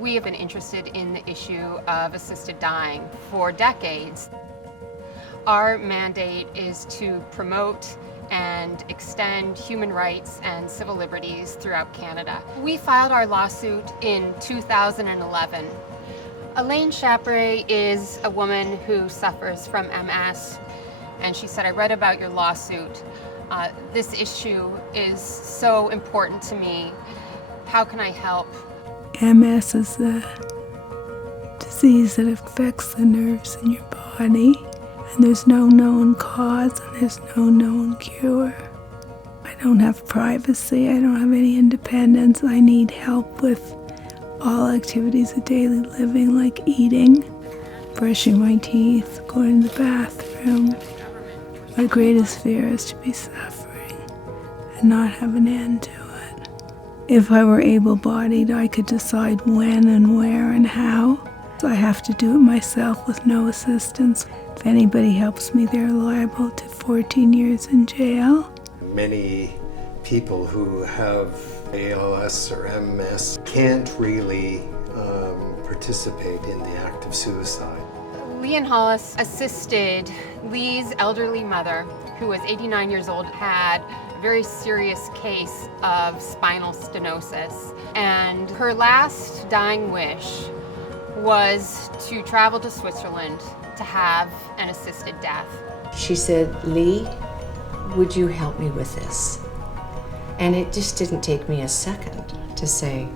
We have been interested in the issue of assisted dying for decades. Our mandate is to promote and extend human rights and civil liberties throughout Canada. We filed our lawsuit in 2011. Elaine Chapre is a woman who suffers from MS, and she said, "I read about your lawsuit. This issue is so important to me. How can I help?" MS is a disease that affects the nerves in your body, and there's no known cause and there's no known cure. I don't have privacy, I don't have any independence. I need help with all activities of daily living, like eating, brushing my teeth, going to the bathroom. My greatest fear is to be suffering and not have an end to it. If I were able-bodied, I could decide when and where and how. I have to do it myself with no assistance. If anybody helps me, they're liable to 14 years in jail. Many people who have ALS or MS can't really participate in the act of suicide. Wienhouse Assisted, Lee's elderly mother, who was 89 years old, had a very serious case of spinal stenosis. And her last dying wish was to travel to Switzerland to have an assisted death. She said, "Lee, would you help me with this?" And it just didn't take me a second to say,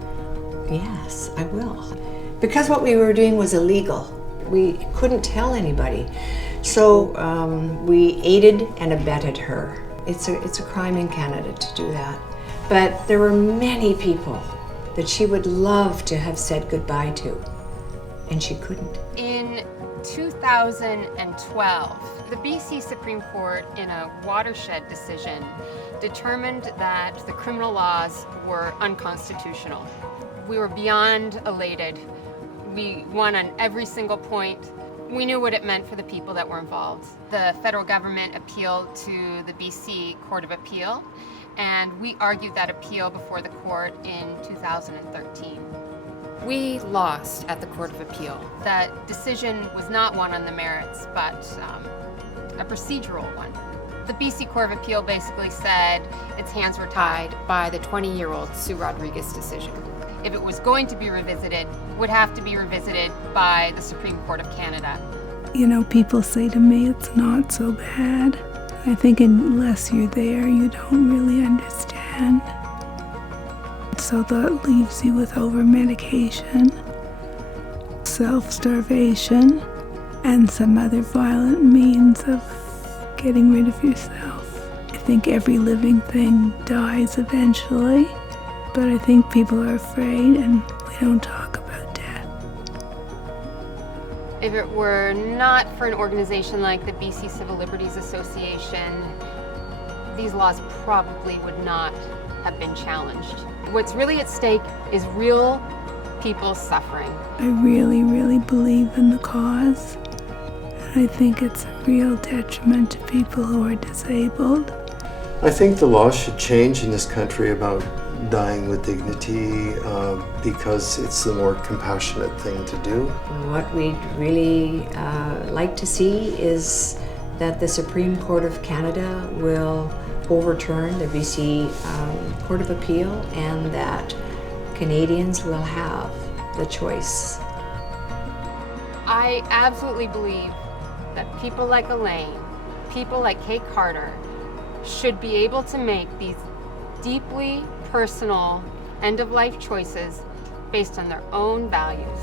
"Yes, I will." Because what we were doing was illegal. We couldn't tell anybody. So we aided and abetted her. It's a crime in Canada to do that. But there were many people that she would love to have said goodbye to, and she couldn't. In 2012, the BC Supreme Court, in a watershed decision, determined that the criminal laws were unconstitutional. We were beyond elated. We won on every single point. We knew what it meant for the people that were involved. The federal government appealed to the BC Court of Appeal, and we argued that appeal before the court in 2013. We lost at the Court of Appeal. That decision was not one on the merits, but a procedural one. The BC Court of Appeal basically said its hands were tied by the 20-year-old Sue Rodriguez decision. If it was going to be revisited, it would have to be revisited by the Supreme Court of Canada. You know, people say to me it's not so bad. I think unless you're there, you don't really understand. So that leaves you with over-medication, self-starvation, and some other violent means of getting rid of yourself. I think every living thing dies eventually, but I think people are afraid and we don't talk about death. If it were not for an organization like the BC Civil Liberties Association, these laws probably would not have been challenged. What's really at stake is real people suffering. I really, really believe in the cause. And I think it's a real detriment to people who are disabled. I think the law should change in this country about dying with dignity because it's the more compassionate thing to do. What we'd really like to see is that the Supreme Court of Canada will overturn the BC Court of Appeal, and that Canadians will have the choice. I absolutely believe that people like Elaine, people like Kate Carter, should be able to make these deeply personal end-of-life choices based on their own values.